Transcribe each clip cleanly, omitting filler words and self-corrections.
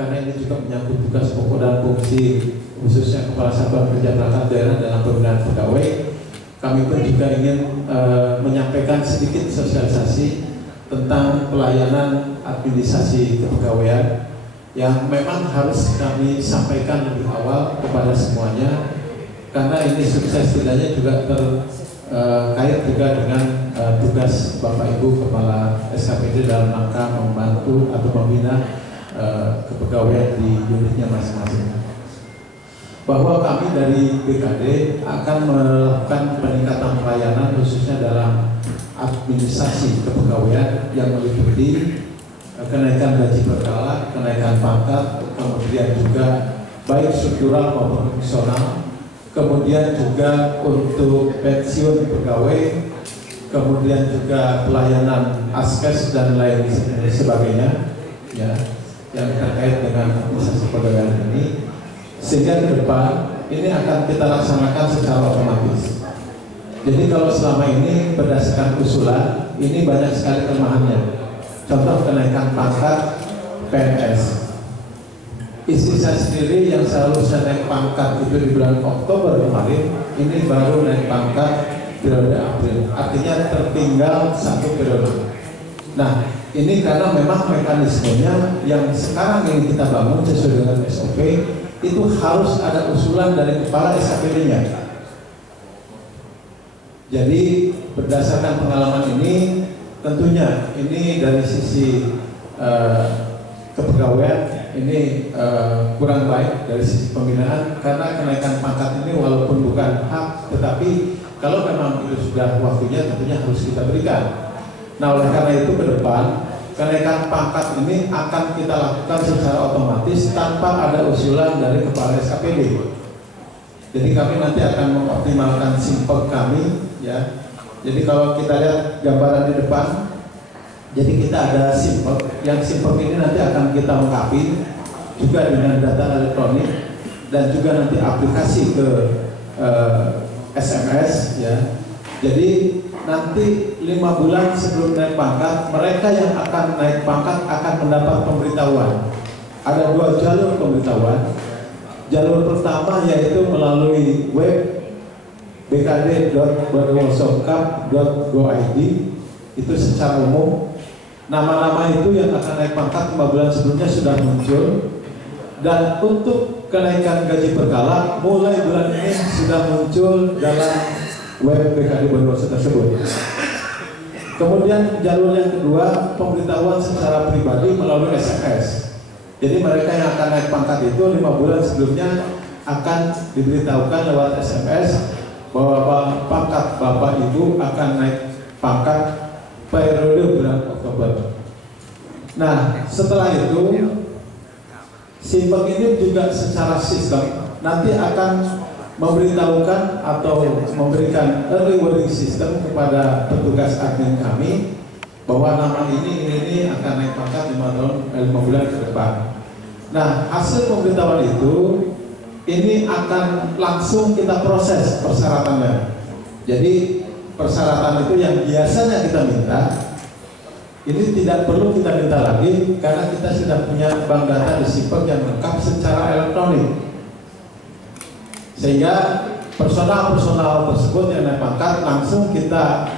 karena ini juga menyangkut tugas pokok dan fungsi khususnya Kepala Satuan Kerja Perangkat Daerah dalam pembinaan pegawai. Kami pun juga ingin menyampaikan sedikit sosialisasi tentang pelayanan administrasi kepegawaian yang memang harus kami sampaikan lebih awal kepada semuanya, karena ini sukses tidaknya juga terkait juga dengan tugas Bapak Ibu Kepala SKPD dalam rangka membantu atau membina kepegawaian di unitnya masing-masing. Bahwa kami dari BKD akan melakukan peningkatan pelayanan khususnya dalam administrasi kepegawaian yang meliputi kenaikan gaji berkala, kenaikan pangkat, kemudian juga baik struktural maupun fungsional, kemudian juga untuk pensiun pegawai, kemudian juga pelayanan askes dan lain sebagainya, ya, yang terkait dengan administrasi kepegawaian ini, sehingga ke depan ini akan kita laksanakan secara otomatis. Jadi kalau selama ini berdasarkan usulan, ini banyak sekali kelemahannya. Contoh kenaikan pangkat PNS. Istri saya sendiri yang seharusnya naik pangkat itu di bulan Oktober kemarin, ini baru naik pangkat periode April. Artinya tertinggal 1 periode. Nah, ini karena memang mekanismenya yang sekarang ini kita bangun sesuai dengan SOP, itu harus ada usulan dari kepala SKPD-nya. Jadi berdasarkan pengalaman ini, tentunya ini dari sisi kepegawaian ini kurang baik dari sisi pembinaan, karena kenaikan pangkat ini walaupun bukan hak, tetapi kalau memang itu sudah waktunya tentunya harus kita berikan. Nah, oleh karena itu ke depan kenaikan pangkat ini akan kita lakukan secara otomatis tanpa ada usulan dari kepala SKPD. Jadi kami nanti akan mengoptimalkan simpek kami, ya. Jadi kalau kita lihat gambaran di depan, jadi kita ada simpek. Yang simpek ini nanti akan kita lengkapi juga dengan data elektronik dan juga nanti aplikasi ke SMS, ya. Jadi nanti 5 bulan sebelum naik pangkat, mereka yang akan naik pangkat akan mendapat pemberitahuan. Ada 2 jalur pemberitahuan. Jalur pertama yaitu melalui web bkd.badawasokap.go.id, itu secara umum. Nama-nama itu yang akan naik pangkat 5 bulan sebelumnya sudah muncul. Dan untuk kenaikan gaji berkala mulai bulan ini sudah muncul dalam web BKD Bondowoso tersebut. Kemudian jalur yang kedua, pemberitahuan secara pribadi melalui SMS. Jadi mereka yang akan naik pangkat itu 5 bulan sebelumnya akan diberitahukan lewat SMS bahwa pangkat Bapak Ibu akan naik pangkat periode bulan Oktober. Nah, setelah itu simpek ini juga secara sistem nanti akan memberitahukan atau memberikan early warning system kepada petugas admin kami bahwa nama ini akan naik pangkat 5 bulan ke depan. Nah, hasil pemberitahuan itu ini akan langsung kita proses persyaratannya. Jadi persyaratan itu yang biasanya kita minta, ini tidak perlu kita minta lagi karena kita sudah punya bank data di simpek yang lengkap secara elektronik. Sehingga personal tersebut yang naik pangkat langsung kita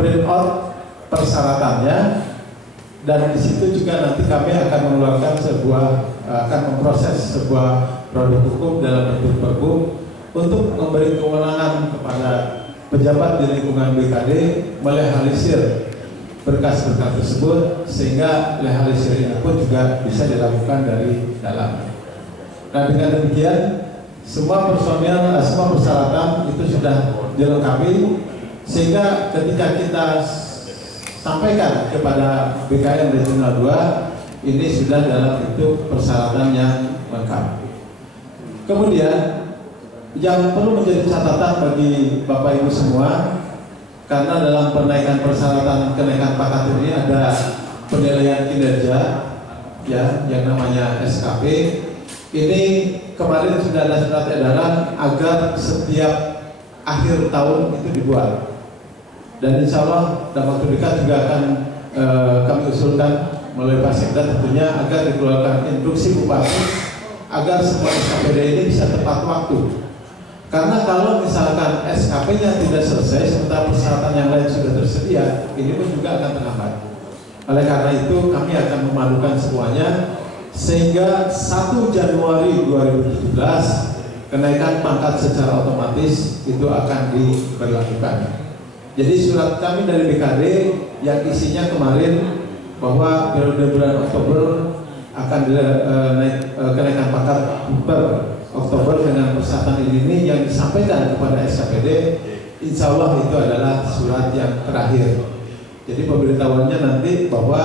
print out persyaratannya, dan di situ juga nanti kami akan mengeluarkan akan memproses sebuah produk hukum dalam bentuk pergub untuk memberi kewenangan kepada pejabat di lingkungan BKD melegalisir berkas-berkas tersebut, sehingga legalisir ini pun juga bisa dilakukan dari dalam. Nah, dengan demikian semua personil, semua persyaratan itu sudah dilengkapi, sehingga ketika kita sampaikan kepada BKN Regional 2, ini sudah dalam bentuk persyaratan yang lengkap. Kemudian yang perlu menjadi catatan bagi Bapak Ibu semua, karena dalam penaikan persyaratan kenaikan pangkat ini ada penilaian kinerja, ya, yang namanya SKP. Ini kemarin sudah ada surat edaran agar setiap akhir tahun itu dibuat, dan insya Allah dalam waktu dekat juga akan kami usulkan melalui Pak Sekda tentunya agar dikeluarkan instruksi Bupati agar semua SKPD ini bisa tepat waktu. Karena kalau misalkan SKP-nya tidak selesai sementara persyaratan yang lain sudah tersedia, ini pun juga akan terhambat. Oleh karena itu kami akan memadukan semuanya sehingga 1 Januari 2017 kenaikan pangkat secara otomatis itu akan diberlakukan. Jadi surat kami dari BKD yang isinya kemarin bahwa periode bulan Oktober akan kenaikan pangkat per Oktober dengan persyaratan ini yang disampaikan kepada SKPD, insya Allah itu adalah surat yang terakhir. Jadi pemberitahuannya nanti bahwa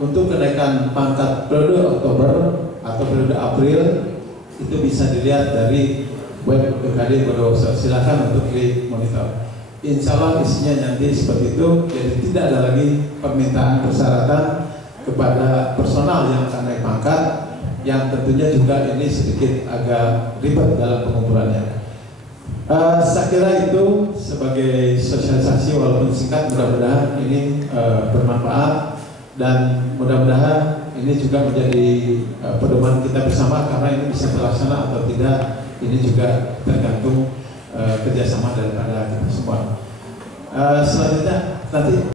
untuk kenaikan pangkat periode Oktober atau periode April itu bisa dilihat dari web BKD Bondowoso. Silakan untuk dimonitor. Insya Allah isinya nanti seperti itu, jadi tidak ada lagi permintaan persyaratan kepada personal yang akan naik pangkat, yang tentunya juga ini sedikit agak ribet dalam pengumpulannya. Saya kira itu sebagai sosialisasi walaupun singkat, mudah-mudahan ini bermanfaat dan mudah-mudahan ini juga menjadi pedoman kita bersama, karena ini bisa terlaksana atau tidak ini juga tergantung kerjasama daripada kita semua. Selanjutnya nanti